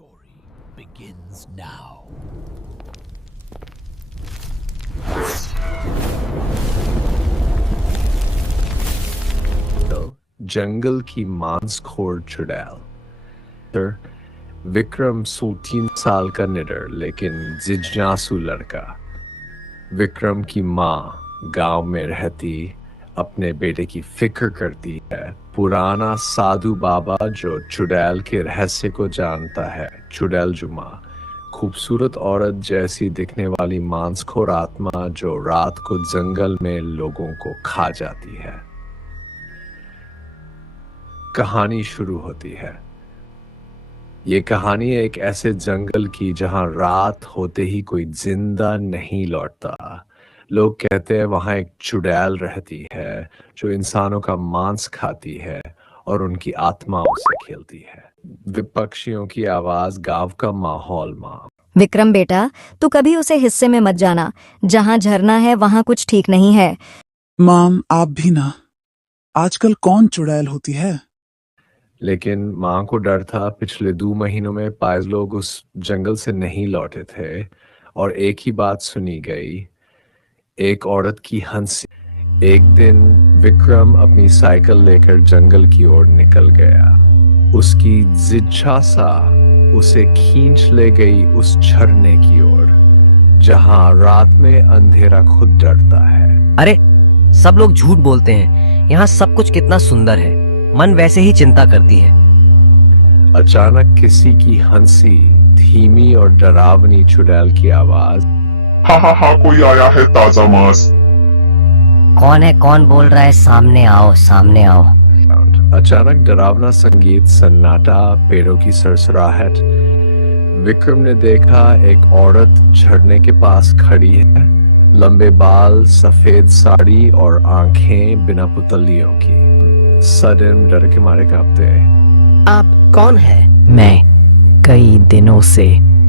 story begins now. जंगल की मांसखोर चुड़ैल। Sir, Vikram 13 साल का निडर लेकिन जिज्ञासु लड़का। विक्रम की माँ गांव में रहती अपने बेटे की फिक्र करती है। पुराना साधु बाबा जो चुड़ैल के रहस्य को जानता है, चुड़ैल जुमा, खूबसूरत औरत जैसी दिखने वाली मांसखोर आत्मा जो रात को जंगल में लोगों को खा जाती है। कहानी शुरू होती है। ये कहानी एक ऐसे जंगल की जहां रात होते ही कोई जिंदा नहीं लौटता। लोग कहते हैं वहां एक चुड़ैल रहती है जो इंसानों का मांस खाती है और उनकी आत्माओं से खेलती है। विपक्षियों की आवाज, गांव का माहौल। माँ, विक्रम बेटा, तू कभी उसे हिस्से में मत जाना। जहाँ झरना है वहाँ कुछ ठीक नहीं है। माम, आप भी ना। आजकल कौन चुड़ैल होती है? लेकिन माँ को डर था। पिछले 2 महीनों में पायस लोग उस जंगल से नहीं लौटे थे और एक ही बात सुनी गई, एक औरत की हंसी। एक दिन विक्रम अपनी साइकिल लेकर जंगल की ओर निकल गया। उसकी जिज्ञासा उसे खींच ले गई उस झरने की ओर जहां रात में अंधेरा खुद डरता है। अरे, सब लोग झूठ बोलते हैं। यहाँ सब कुछ कितना सुंदर है। मन वैसे ही चिंता करती है। अचानक किसी की हंसी, धीमी और डरावनी चुड़ैल की आवाज। हा हा हा, कोई आया है ताजा मांस। कौन है? कौन बोल रहा है? सामने आओ, सामने आओ। अचानक डरावना संगीत, सन्नाटा, पेड़ों की सरसराहट। विक्रम ने देखा एक औरत झरने के पास खड़ी है। लंबे बाल, सफेद साड़ी और आंखें बिना पुतलियों की। सडन डर के मारे कांपते। आप कौन है? मैं कई दिनों से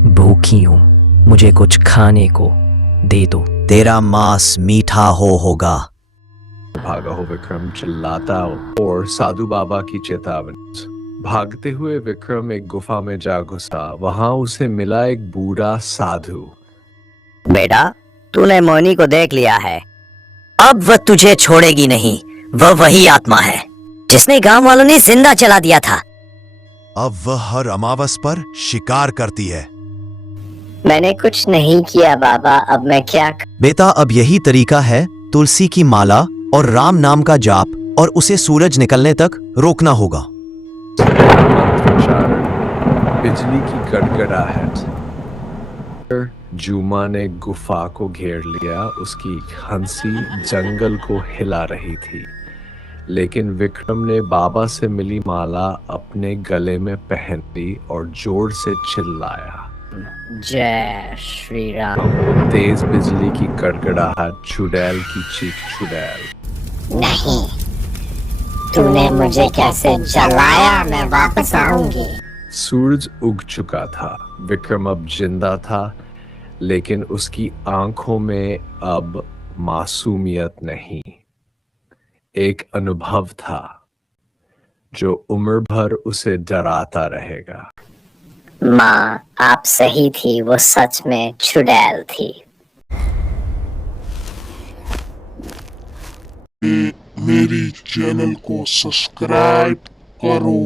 भूखी हूँ। मुझे कुछ खाने को दे दो। तेरा मांस मीठा होगा। भागा हो विक्रम चिल्लाता और साधु बाबा की चेतावनी। भागते हुए विक्रम एक गुफा में जा घुसा। वहां उसे मिला एक बूढ़ा साधु। बेटा, तूने मोनी को देख लिया है। अब वह तुझे छोड़ेगी नहीं। वह वही आत्मा है जिसने गांव वालों ने जिंदा चला दिया था। अब वह हर अमावस पर शिकार करती है। मैंने कुछ नहीं किया बाबा, अब मैं क्या बेटा, अब यही तरीका है। तुलसी की माला और राम नाम का जाप और उसे सूरज निकलने तक रोकना होगा। बिजली की गड़गड़ाहट। जुमा ने गुफा को घेर लिया। उसकी हंसी जंगल को हिला रही थी। लेकिन विक्रम ने बाबा से मिली माला अपने गले में पहन ली और जोर से चिल्लाया, जय श्री राम। तेज बिजली की गड़गड़ाहट, चुड़ैल की चीख। चुड़ैल, नहीं, तूने मुझे कैसे जलाया? मैं वापस आऊंगी। सूरज उग चुका था। विक्रम अब जिंदा था, लेकिन उसकी आंखों में अब मासूमियत नहीं, एक अनुभव था जो उम्र भर उसे डराता रहेगा। माँ, आप सही थी। वो सच में चुड़ैल थी। मेरी चैनल को सब्सक्राइब करो।